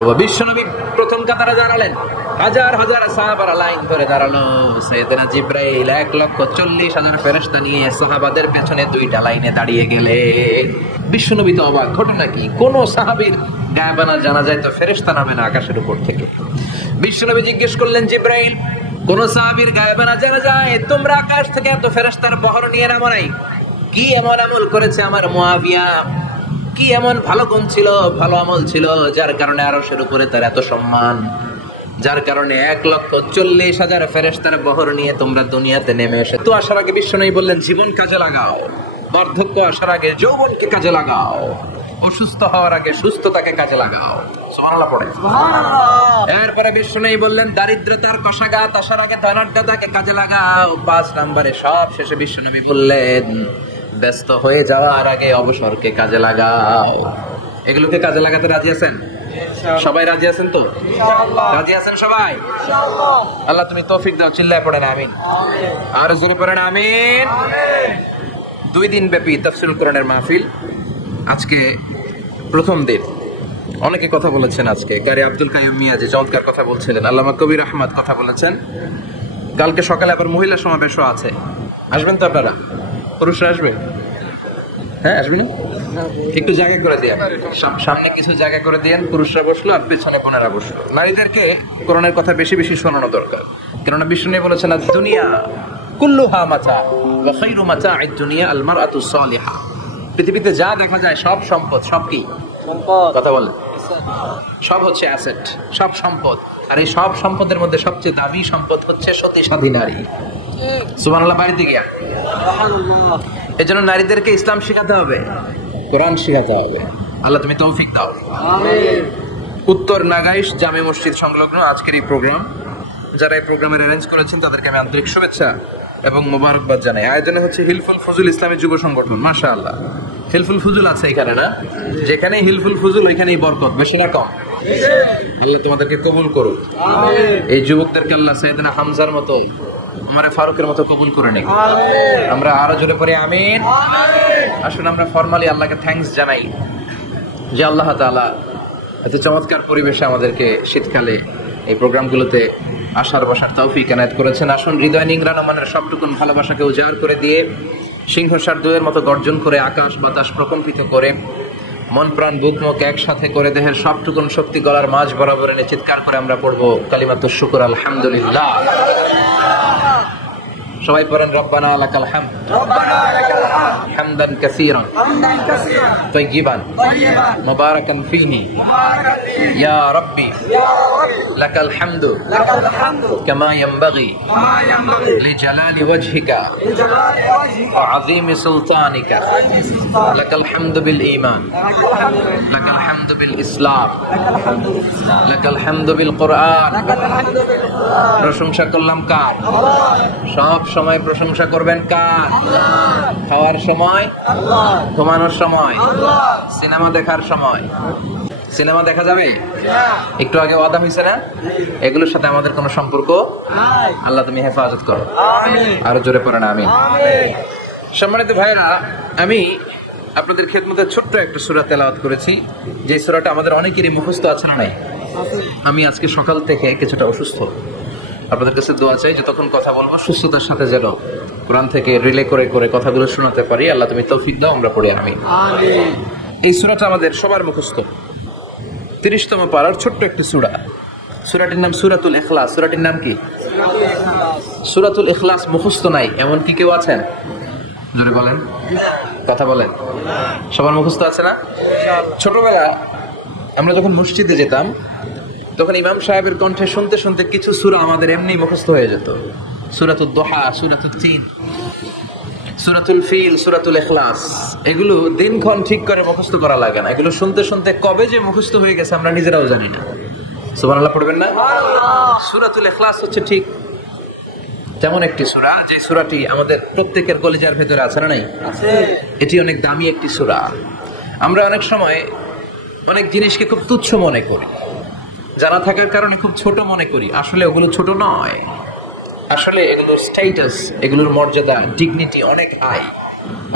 বিশ্বনবী প্রথম কাতারে দাঁড়ালেন, হাজার হাজার সাহাবারা লাইন ধরে দাঁড়ানো। সাইয়েদনা জিবরাইল 1,40,000 ফেরেশতা নিয়ে সাহাবাদের পেছনে দুইটা লাইনে দাঁড়িয়ে গেলেন। বিশ্বনবী তো অবাক, ঘটনা কি? কোন সাহাবীর গায়েবানা জানা যায় তো ফেরেশতা নামে না আকাশের উপর থেকে। বিশ্বনবী জিজ্ঞেস করলেন, জিবরাইল, কোন সাহাবীর গায়েবানা জানা যায়? তোমরা আকাশ থেকে এত ফেরেশতার বহর নিয়ে নামো নাই? কি এমন আমল করেছে আমার মুআবিয়া? কি এমন ভালো গুণ ছিল, ভালো আমল ছিল, যার কারণে আরশের উপরে তার এত সম্মান, যার কারণে 1,40,000 ফেরেশতার বহর নিয়ে তোমরা দুনিয়াতে নেমে এসে তো আসার আগে বিশ্বনবী বললেন, জীবন কাজে লাগাও, বার্ধক্য আসার আগে যৌবনকে কাজে লাগাও, অসুস্থ হওয়ার আগে সুস্থতাকে কাজে লাগাও। সুবহানাল্লাহ পড়ে। এরপরে বিশ্বনবী বললেন, দারিদ্রতার কষাঘাত আসার আগে ধনাঢ্যতাকে কাজে লাগাও। 5 নম্বরে সব শেষে বিশ্বনবী বললেন, ব্যস্ত হয়ে যাওয়ার আগে অবসরকে কাজে লাগাও। এগুলোকে কাজে লাগাতে রাজি আছেন? সবাই রাজি আছেন তো? রাজি আছেন সবাই? আল্লাহ তুমি তৌফিক দাও। চিল্লায় পড়েন আমিন। আর জোরে পড়েন আমিন। 2 দিন ব্যাপী তাফসীরুল কোরআনের মাহফিল। আজকে প্রথম দিন। অনেকে কথা বলেছেন আজকে। কারি আব্দুল কাইয়ুম মিয়া যে চমৎকার কথা বলছিলেন, আল্লামা কবির আহমদ কথা বলেছেন। কালকে সকালে আবার মহিলা সমাবেশও আছে। আসবেন তো আপনারা? পুরুষরা আসবে? হ্যাঁ, আসবেন? একটু জায়গা করে দিয়ে সামনে কিছু জায়গা করে দিয়েন। পুরুষরা বসলো আর পেছনে বোনেরা বসলো। নারীদেরকে কোরআনের কথা বেশি বেশি শোনানো দরকার। কেননা বিষ্ণু বলেছেন, দুনিয়া কুল্লুহা মাতা ওয়া খায়রু মাতা'আদ দুনিয়া আল মারআতু সালিহা। পৃথিবীতে যা দেখা যায় সব সম্পদ। সব কি সম্পদ? কথা বলেন। সব হচ্ছে অ্যাসেট, সব সম্পদ। আর এই সব সম্পদের মধ্যে সবচেয়ে দামি সম্পদ হচ্ছে সতী সাধী নারী। সুবহানাল্লাহ। বাড়িতে গিয়া এজন্য নারীদেরকে ইসলাম শেখাতে হবে, কোরআন শেখাতে হবে। আল্লাহ তুমি তৌফিক দাও। আমিন। উত্তর নাগাইশ জামে মসজিদ সংলগ্ন আজকের এই প্রোগ্রাম, যারা এই প্রোগ্রামের অ্যারেঞ্জ করেছেন তাদেরকে আমি আন্তরিক শুভেচ্ছা এবং মোবারকবাদ জানাই। আয়োজনে হচ্ছে হিলফুল ফজুল ইসলামী যুব সংগঠন। মাশাআল্লাহ, হিলফুল ফজুল আছে এখানে না? যেখানেই হিলফুল ফজুল ওইখানেই বরকত, বেশি না কম? আল্লাহ তোমাদেরকে কবুল করুক। এই যুবকদেরকে আল্লাহ সাইয়েদনা হামজার মতো, উমরে ফারুকের মতো কবুল করে নিক। আমরা আরো জোরে পড়ে আমিন। আসুন আমরা ফরমালি আল্লাহকে থ্যাঙ্কস জানাই যে আল্লাহ তাআলা এত চমৎকার পরিবেশে আমাদেরকে শীতকালে এই প্রোগ্রামগুলোতে আসার বসার তৌফিক এনায়েত করেছেন। আসুন হৃদয় নিংড়ানো মনের সবটুকুন ভালোবাসাকে উজাড় করে দিয়ে সিংহসার দুয়ের মতো গর্জন করে আকাশ বাতাস প্রকম্পিত করে মন প্রাণ বুক মুখ একসাথে করে দেহের সবটুকুন শক্তি গলার মাঝ বরাবর এনে চিৎকার করে আমরা পড়বো কালিমাতুশ শুকর আলহামদুলিল্লাহ। সবাই পড়েন, রব্বানা লাকাল হামদ, হামদান কাসীরান তাইয়িবান মুবারাকান ফীহি ইয়া রাব্বি লাকাল হামদু কামা ইয়ানবাগি লিজালালি ওয়াজহিকা ওয়া আযীমি সুলতানিকা। লাকাল হামদু বিল ঈমান, লাকাল হামদু বিল ইসলাম, লাকাল হামদু বিল কুরআন। প্রশংসা করলাম কার? সব সময় প্রশংসা করবেন কার? খাওয়ার সময়, ঘুমানোর সময়, সিনেমা দেখার সময়। সিনেমা দেখা যাবে? একটু আগে ওয়াদা হয়েছে না? এগুলোর সাথে আমাদের কোনো সম্পর্ক নাই। আল্লাহ তুমি হেফাজত করো। আরো জোরে পড়েন আমিন। সম্মানিত ভাইরা, আমি আপনাদের খেদমতে ছোট্ট একটা সূরা তেলাওয়াত করেছি, যে সূরাটা আমাদের অনেকেরই মুখস্থ আছে না নাই? আমি আজকে সকাল থেকে কিছুটা অসুস্থ। আপনাদের কাছে দোয়া চাই যতক্ষণ কথা বলবো সুস্থতার সাথে যেন কোরআন থেকে রিলে করে করে কথাগুলো শোনাতে পারি। আল্লাহ তুমি তৌফিক দাও। আমরা পড়ি আমিন। এই সূরাটা আমাদের সবার মুখস্থ। 30তম পারার ছোট্ট একটি সূরা। সূরাটির নাম সূরাতুল ইখলাস। সূরাটির নাম কি? সূরাতুল ইখলাস মুখস্থ নাই এমন কি কেউ আছেন? জোরে বলেন, কথা বলেন। সবার মুখস্থ আছে না? ছোটবেলা আমরা যখন মসজিদে যেতাম তখন ইমাম সাহেবের কণ্ঠে শুনতে শুনতে কিছু সূরা আমাদের এমনি মুখস্থ হয়ে যেত। সূরাতুদ দুহা, সূরাতুত তিন, সূরাতুল ফিল, সূরাতুল ইখলাস। এগুলো দিনক্ষণ ঠিক করে মুখস্থ করা লাগে না। এগুলো শুনতে শুনতে কবে যে মুখস্থ হয়ে গেছে আমরা নিজেরাও জানি না। সুবহানাল্লাহ পড়বেন না? সূরাতুল ইখলাস হচ্ছে ঠিক তেমন একটি সূরা যে সূরাটি আমাদের প্রত্যেকের কলিজার ভেতরে আছে না নাই? আছে। এটি অনেক দামি একটি সূরা। আমরা অনেক সময় অনেক জিনিসকে খুব তুচ্ছ মনে করি, জানা থাকার কারণে খুব ছোট মনে করি। আসলে ওগুলো ছোট নয়, আসলে এগুলোর স্ট্যাটাস, এগুলোর মর্যাদা, ডিগনিটি অনেক হাই,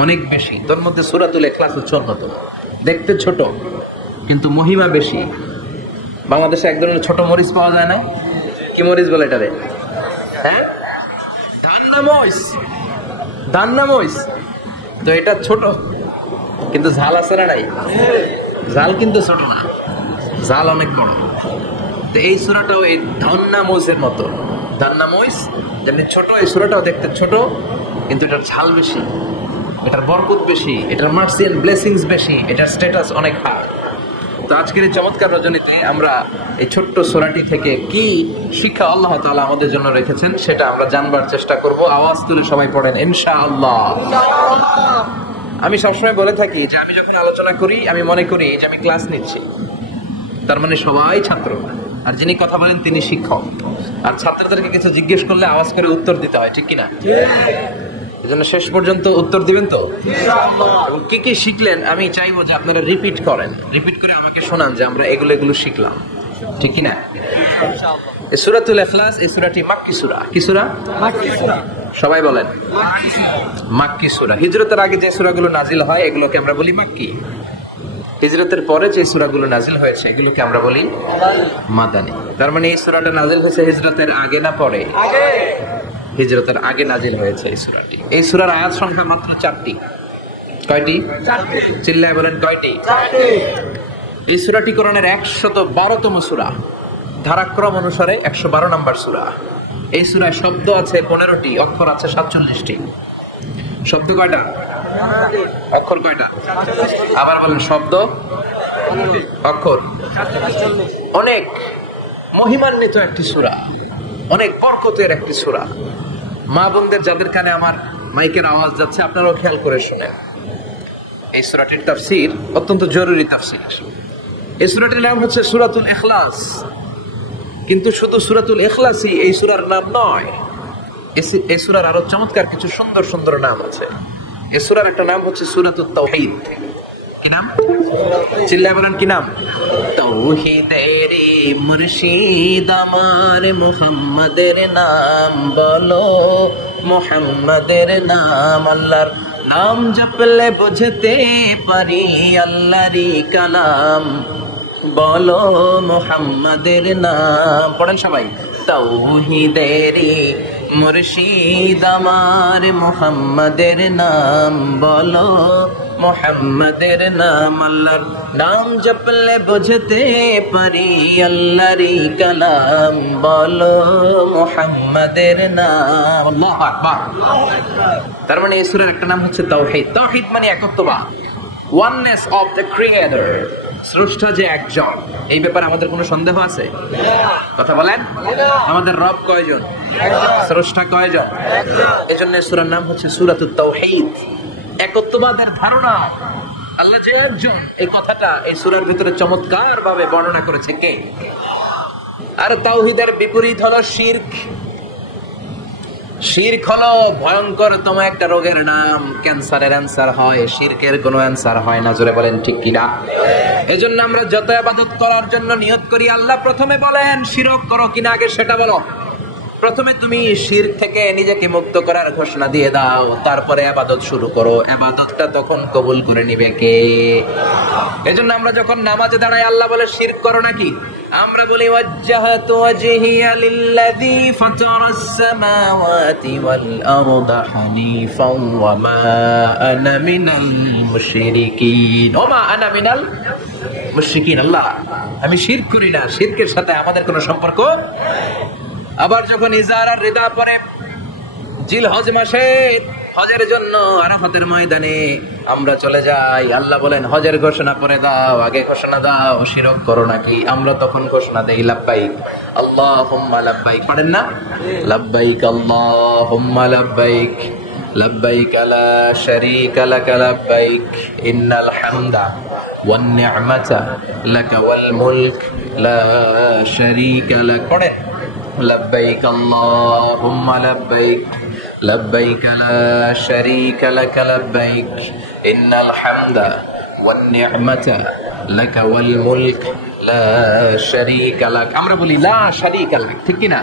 অনেক বেশি। তোর মধ্যে সূরাতুল ইখলাস হচ্ছে অন্যতম। দেখতে ছোট কিন্তু মহিমা বেশি, বাংলাদেশে এক ধরনের ছোট মরিচ পাওয়া যায় না, কি মরিচ বলে এটারে? হ্যাঁ, ধান্না মরিচ। তো এটা ছোট, কিন্তু ঝাল আছে না নাই? ঝাল কিন্তু ছোট না, ঝাল অনেক বড়। তো এই সূরাটাও এই ধান্না মরিচের মতো। ধান্না মরিচ যেমনি ছোট, এই সূরাটাও দেখতে ছোট, কিন্তু এটার ঝাল বেশি, এটার বরকত বেশি, এটার মার্সি এন্ড ব্লেসিংস বেশি, এটার স্ট্যাটাস অনেক হাই। তো আজকের এই চমৎকার রজনীতে আমরা এই ছোট্ট সূরাটি থেকে কি শিক্ষা আল্লাহ তাআলা আমাদের জন্য রেখেছেন সেটা আমরা জানবার চেষ্টা করব। আওয়াজ তুলে সবাই পড়েন ইনশাআল্লাহ। আমি সবসময় বলে থাকি যে আমি যখন আলোচনা করি আমি মনে করি যে আমি ক্লাস নিচ্ছি, তার মানে সবাই ছাত্র, আর যিনি কথা বলেন তিনি শিক্ষক। আর ছাত্রদেরকে কিছু জিজ্ঞেস করলে আওয়াজ করে উত্তর দিতে হয়, ঠিক কিনা? এই জন্য শেষ পর্যন্ত উত্তর দিবেন তো। এবং কি কি শিখলেন আমি চাইবো যে আপনারা রিপিট করেন, রিপিট করে আমাকে শোনান যে আমরা এগুলো শিখলাম, ঠিক কিনা? এই সূরাতুল ইখলাস, এই সূরাটি মাক্কি সূরা। কি সূরা? মাক্কি সূরা। সবাই বলেন মাক্কি সূরা। হিজরতের আগে যে সূরাগুলো নাজিল হয় এগুলোকে আমরা বলি মাক্কি। হিজরতের পরে যে সূরাগুলো নাজিল হয়েছে এগুলোকে আমরা বলি মাদানী। তার মানে এই সূরাটা নাজিল হয়েছে হিজরতের আগে না পরে? আগে। হিজরতের আগে নাজিল হয়েছে এই সূরাটি। এই সূরার আয়াত সংখ্যা মাত্র 4টি। কয়টি? 4টি। চিল্লায় বলেন কয়টি? 4টি। এই সূরাটি কোরআনের 112তম সূরা, ধারাক্রম অনুসারে 112 নম্বর সূরা। এই সূরায় শব্দ আছে 15টি, অক্ষর আছে 47টি। শব্দ কয়টা? অক্ষর কয়টা? আবার বলেন শব্দ, অক্ষর। অনেক মহিমান্বিত একটি সূরা, অনেক বরকতের একটি সূরা। মা বোনদের যাদের কানে আমার মাইকের আওয়াজ যাচ্ছে আপনারাও খেয়াল করে শুনেন। এই সূরাটির তাফসীর অত্যন্ত জরুরি তাফসীর। এই সূরাটির নাম হচ্ছে সূরাতুল ইখলাস, কিন্তু শুধু সূরাতুল ইখলাসই এই সূরার নাম নয়। এই সূরার আরো চমৎকার কিছু সুন্দর সুন্দর নাম আছে। এই সূরার একটা নাম হচ্ছে সূরাতুত তাওহীদ। কি নাম? চিল্লায় বলেন কি নাম? তাওহীদের মুর্শিদ আমার মুহাম্মাদের নাম বলো, মুহাম্মাদের নাম। আল্লাহর নাম জপলে বুঝতে পারি আল্লাহরই কালাম, বলো মুহাম্মাদের নাম। পড়েন সবাই। তাওহীদের মুর্শিদ আমার মুহাম্মাদের নাম বলো, মুহাম্মাদের নাম। আল্লাহর নাম জপলে বুঝতে পারি আল্লাহরই কালাম, বলো মুহাম্মাদের নাম। আল্লাহু আকবার। তার মানে এই সূরার একটা নাম হচ্ছে তাওহীদ। তাওহীদ মানে একত্ববাদ, ওয়াননেস অফ দ্য ক্রিয়েটর। স্রষ্টা যে একজন, এই ব্যাপারে আমাদের কোনো সন্দেহ আছে? কথা বলেন। আমাদের রব কয়জন? স্রষ্টা কয়জন? এজন্য সূরার নাম হচ্ছে সূরাতুত তাওহীদ, একত্ববাদের ধারণা। আল্লাহ যে একজন, এই কথাটা এই সূরার ভিতরে চমৎকার ভাবে বর্ণনা করেছে কে? আর তাওহীদের বিপরীত হলো শিরক। শিরক হলো ভয়ঙ্করতম একটা রোগের নাম। ক্যান্সারের অ্যান্সার হয়, শিরকের কোনো অ্যান্সার হয় না। জোরে বলেন ঠিক কিনা? এজন্য আমরা যত ইবাদত করার জন্য নিয়ত করি, আল্লাহ প্রথমে বলেন শিরক করো কিনা আগে সেটা বলো। প্রথমে তুমি শিরক থেকে নিজেকে মুক্ত করার ঘোষণা দিয়ে দাও, তারপরে ইবাদত শুরু করো। ইবাদতটা তখন কবুল করে নিবে কে? এজন্য আমরা যখন নামাজে দাঁড়াই আল্লাহ বলে শিরক করো নাকি? আমরা বলি ওয়াজ্জাহাতু ওয়াজহিয়া লিল্লাযী ফাতারাস সামাওয়াতি ওয়াল আরদা হানিফাও ওয়া মা আনা মিনাল মুশরিকিন। ওয়া মা আনা মিনাল মুশরিকিন। আল্লাহ আমি শিরক করি না, শিরকের সাথে আমাদের কোনো সম্পর্ক। আবার যখন ইজার আর রিদা পরে জিলহজ মাসে হজের জন্য আরাফাতের ময়দানে আমরা চলে যাই, আল্লাহ বলেন হজের ঘোষণা পরে দাও, আগে ঘোষণা দাও শিরক করো নাকি। আমরা তখন ঘোষণা দেই লাব্বাইক আল্লাহুম্মা লাব্বাইক। পারেন না? লাব্বাইক আল্লাহুম্মা লাব্বাইক, লাব্বাইক লা শারীকা লাক লাব্বাইক, ইন্নাল হামদা ওয়ান নি'মাতা লাকা ওয়াল মুলক লা শারীকা লাক। পড়েন لبيك اللهم لبيك، لبيك لا شريك لك لبيك، إن الحمد والنعمة لك والملك লা শারীকা লাক। আমরা বলি লা শারীকা লাক, ঠিক কি না?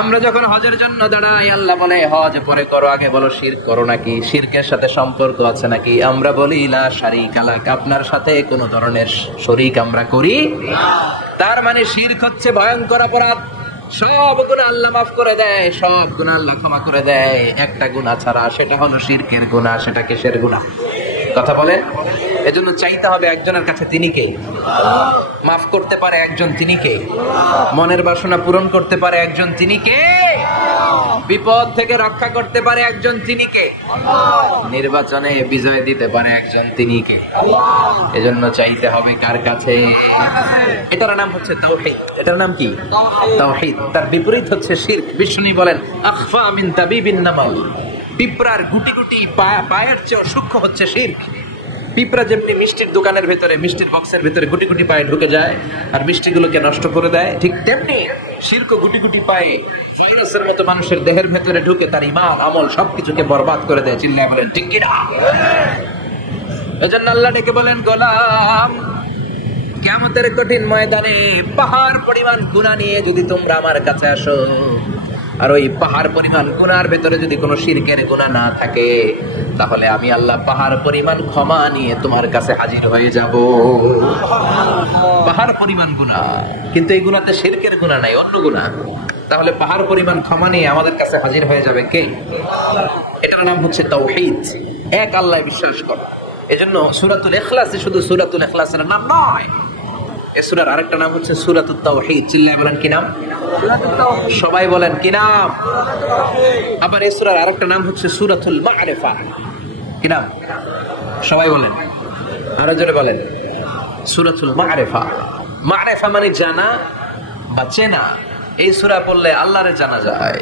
আমরা যখন হজের জন্য দাঁড়াই, আল্লাহ বলে হজ পরে করো, আগে বলো শিরক করো নাকি, শিরকের সাথে সম্পর্ক আছে নাকি? আমরা বলি লা শারীকা লাক, আপনার সাথে কোনো ধরনের শরীক আমরা করি না। তার মানে শিরক হচ্ছে ভয়ঙ্কর অপরাধ। সব গুনাহ আল্লাহ মাফ করে দেয়, সব গুনাহ আল্লাহ ক্ষমা করে দেয়, একটা গুনাহ ছাড়া, সেটা হলো শিরকের গুনাহ। সেটা কিসের গুনাহ? কথা বলে। এজন্য চাইতে হবে একজনের কাছে, তিনি কে? মাফ করতে পারে একজন, তিনি কে? মনের বাসনা পূরণ করতে পারে একজন, তিনি কে? বিপদ থেকে রক্ষা করতে পারে একজন, তিনি কে? নির্বাচনে বিজয় দিতে পারে একজন, তিনি কে? এজন্য চাইতে হবে কার কাছে? এটার নাম হচ্ছে তাওহীদ। এটার নাম কি? তাওহীদ। তার বিপরীত হচ্ছে শিরক। বিষ্ণু বলেন আখফা মিন তাবিবিন নামাল, পিঁপড়ার গুটি গুটি পায়ের চেয়ে সূক্ষ্ম হচ্ছে শিরক। পিঁপড়া যেমনি মিষ্টির দোকানের ভেতরে, মিষ্টির বক্সের ভেতরে গুটি গুটি পায়ে ঢুকে যায় আর মিষ্টিগুলোকে নষ্ট করে দেয়, ঠিক তেমনি শিরক গুটি গুটি পায়ে ভাইরাসের মতো মানুষের দেহের ভেতরে ঢুকে তার ঈমান আমল সবকিছুকে বরবাদ করে দেয়। চিল্লায় বলেন ঠিক কি না? এজন্য আল্লাহ ডেকে বলেন, গোলাম, কিয়ামতের কঠিন ময়দানে পাহাড় পরিমাণ গুনাহ নিয়ে যদি তোমরা আমার কাছে আসো, আর ওই পাহাড় পরিমাণ গুনার ভেতরে যদি কোনো শিরকের গুনাহ না থাকে, তাহলে আমি আল্লাহ পাহাড় পরিমাণ ক্ষমা নিয়ে তোমার কাছে হাজির হয়ে যাব। পাহাড় পরিমাণ গুনাহ, কিন্তু এই গুনাতে শিরকের গুনাহ নাই, অন্য গুনাহ। তাহলে পাহাড় পরিমাণ ক্ষমা নিয়ে আমাদের কাছে হাজির হয়ে যাবে কে? এটার নাম হচ্ছে তাওহীদ, এক আল্লাহ বিশ্বাস করা। এজন্য সূরাতুল ইখলাস শুধু সূরাতুল ইখলাসের নাম নয়, এই সূরার আরেকটা নাম হচ্ছে সূরাতুত তাওহীদ। চিল্লায় বলেন কি নাম? সবাই বলেন কি নাম? আবার এই সূরার আরেকটা নাম হচ্ছে সূরাতুল মা'রিফা। কি নাম? সবাই বলেন, আরো জোরে বলেন, সূরাতুল মা'রিফা। মা'রিফা মানে জানা বা চেনা। এই সূরা পড়লে আল্লাহরে জানা যায়।